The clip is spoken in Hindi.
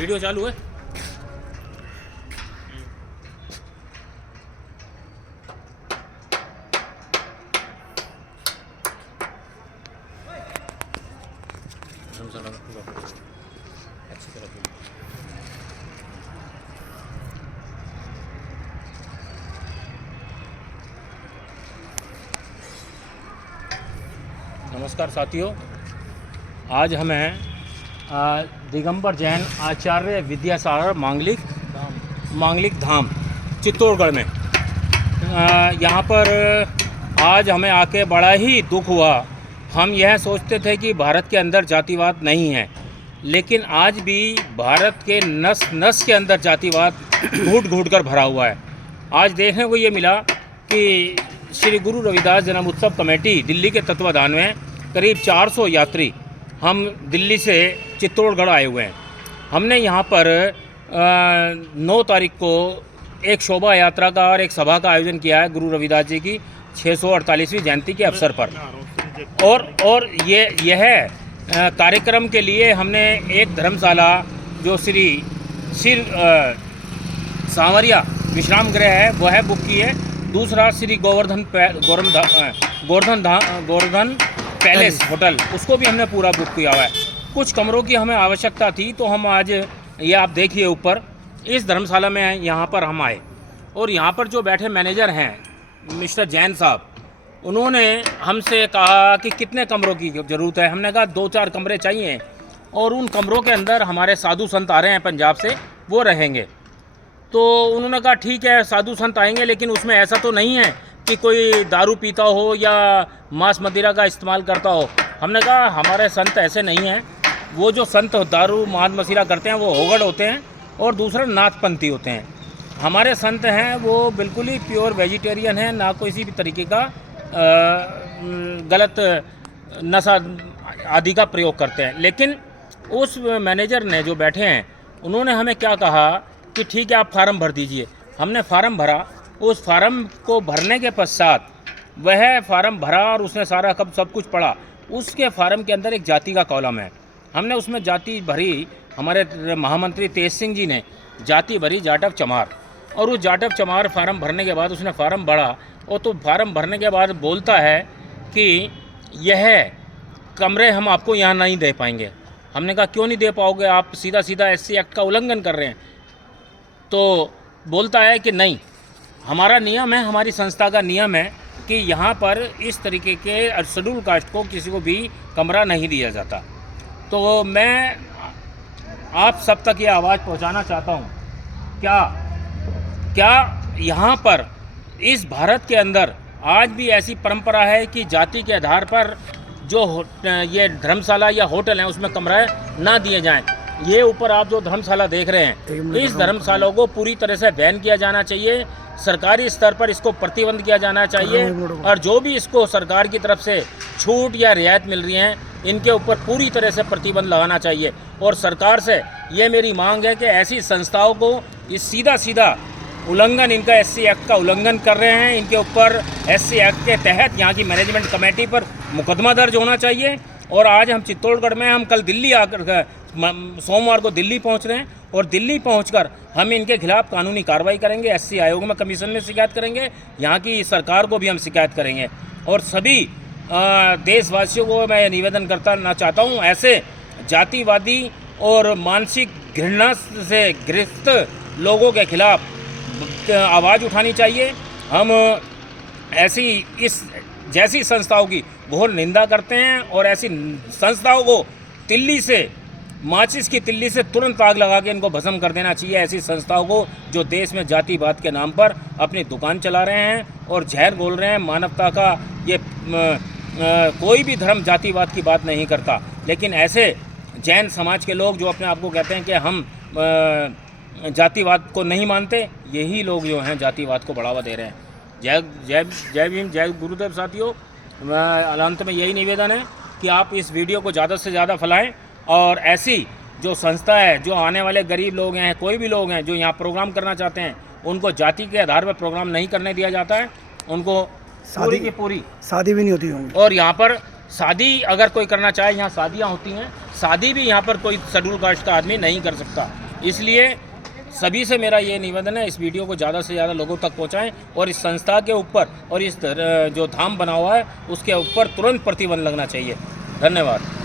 वीडियो चालू है। अच्छी तरह नमस्कार साथियों, आज हमें दिगंबर जैन आचार्य विद्यासागर मांगलिक धाम चित्तौड़गढ़ में यहाँ पर आज हमें आके बड़ा ही दुख हुआ। हम यह सोचते थे कि भारत के अंदर जातिवाद नहीं है, लेकिन आज भी भारत के नस नस के अंदर जातिवाद घूट घूट कर भरा हुआ है। आज देखने को ये मिला कि श्री गुरु रविदास जन्म उत्सव कमेटी दिल्ली के तत्वाधान में करीब 400 यात्री हम दिल्ली से चित्तौड़गढ़ आए हुए हैं। हमने यहाँ पर 9 तारीख को एक शोभा यात्रा का और एक सभा का आयोजन किया है गुरु रविदास जी की 648वीं जयंती के अवसर पर। और यह कार्यक्रम के लिए हमने एक धर्मशाला जो श्री सांवरिया विश्राम गृह है वह बुक की है। दूसरा श्री गोवर्धन पैलेस होटल, उसको भी हमने पूरा बुक किया हुआ है। कुछ कमरों की हमें आवश्यकता थी, तो हम आज ये आप देखिए ऊपर इस धर्मशाला में यहाँ पर हम आए। और यहाँ पर जो बैठे मैनेजर हैं मिस्टर जैन साहब, उन्होंने हमसे कहा कि कितने कमरों की ज़रूरत है। हमने कहा 2-4 कमरे चाहिए, और उन कमरों के अंदर हमारे साधु संत आ रहे हैं पंजाब से, वो रहेंगे। तो उन्होंने कहा ठीक है, साधु संत आएंगे, लेकिन उसमें ऐसा तो नहीं है कि कोई दारू पीता हो या मांस मदिरा का इस्तेमाल करता हो। हमने कहा हमारे संत ऐसे नहीं हैं। वो जो संत दारू मांस मदिरा करते हैं वो होगड़ होते हैं, और दूसरा नाथपंथी होते हैं। हमारे संत हैं वो बिल्कुल ही प्योर वेजिटेरियन हैं, ना किसी भी तरीके का गलत नशा आदि का प्रयोग करते हैं। लेकिन उस मैनेजर ने जो बैठे हैं, उन्होंने हमें क्या कहा कि ठीक है आप फार्म भर दीजिए। हमने फार्म भरा। उस फार्म को भरने के पश्चात वह फार्म भरा और उसने सारा सब कुछ पढ़ा। उसके फार्म के अंदर एक जाति का कॉलम है। हमने उसमें जाति भरी, हमारे महामंत्री तेज सिंह जी ने जाति भरी जाटव चमार। और वो जाटव चमार फार्म भरने के बाद उसने फार्म भरा, और तो फार्म भरने के बाद बोलता है कि यह कमरे हम आपको यहाँ नहीं दे पाएंगे। हमने कहा क्यों नहीं दे पाओगे, आप सीधा सीधा SC एक्ट का उल्लंघन कर रहे हैं। तो बोलता है कि नहीं, हमारा नियम है, हमारी संस्था का नियम है कि यहाँ पर इस तरीके के शेड्यूल कास्ट को किसी को भी कमरा नहीं दिया जाता। तो मैं आप सब तक ये आवाज़ पहुँचाना चाहता हूँ, क्या यहाँ पर इस भारत के अंदर आज भी ऐसी परंपरा है कि जाति के आधार पर जो ये धर्मशाला या होटल हैं उसमें कमरे ना दिए जाएं। ये ऊपर आप जो धर्मशाला देख रहे हैं, इस धर्मशालाओं को पूरी तरह से बैन किया जाना चाहिए। सरकारी स्तर पर इसको प्रतिबंध किया जाना चाहिए, और जो भी इसको सरकार की तरफ से छूट या रियायत मिल रही हैं, इनके ऊपर पूरी तरह से प्रतिबंध लगाना चाहिए। और सरकार से ये मेरी मांग है कि ऐसी संस्थाओं को इस सीधा उल्लंघन, इनका SC एक्ट का उल्लंघन कर रहे हैं, इनके ऊपर SC एक्ट के तहत यहाँ की मैनेजमेंट कमेटी पर मुकदमा दर्ज होना चाहिए। और आज हम चित्तौड़गढ़ में, हम कल दिल्ली आकर सोमवार को दिल्ली पहुँच रहे हैं, और दिल्ली पहुंचकर हम इनके खिलाफ कानूनी कार्रवाई करेंगे। SC आयोग में, कमीशन में शिकायत करेंगे, यहाँ की सरकार को भी हम शिकायत करेंगे। और सभी देशवासियों को मैं निवेदन करना चाहता हूँ, ऐसे जातिवादी और मानसिक घृणा से ग्रस्त लोगों के खिलाफ आवाज़ उठानी चाहिए। हम जैसी संस्थाओं की घोर निंदा करते हैं, और ऐसी संस्थाओं को माचिस की तिल्ली से तुरंत आग लगा के इनको भस्म कर देना चाहिए। ऐसी संस्थाओं को जो देश में जातिवाद के नाम पर अपनी दुकान चला रहे हैं और जहर घोल रहे हैं। मानवता का ये कोई भी धर्म जातिवाद की बात नहीं करता, लेकिन ऐसे जैन समाज के लोग जो अपने आप को कहते हैं कि हम जातिवाद को नहीं मानते, यही लोग जो हैं जातिवाद को बढ़ावा दे रहे हैं। जय भीम, जय गुरुदेव। साथियों, अंत में यही निवेदन है कि आप इस वीडियो को ज़्यादा से ज़्यादा फैलाएं, और ऐसी जो संस्था है, जो आने वाले गरीब लोग हैं, कोई भी लोग हैं जो यहाँ प्रोग्राम करना चाहते हैं, उनको जाति के आधार पर प्रोग्राम नहीं करने दिया जाता है। उनको पूरी की पूरी शादी भी नहीं होती होंगी। और यहाँ पर शादी अगर कोई करना चाहे, यहाँ शादियाँ होती हैं, शादी भी यहाँ पर कोई शेड्यूल कास्ट का आदमी नहीं कर सकता। इसलिए सभी से मेरा ये निवेदन है, इस वीडियो को ज़्यादा से ज़्यादा लोगों तक पहुंचाएं और इस संस्था के ऊपर और इस जो धाम बना हुआ है उसके ऊपर तुरंत प्रतिबंध लगना चाहिए। धन्यवाद।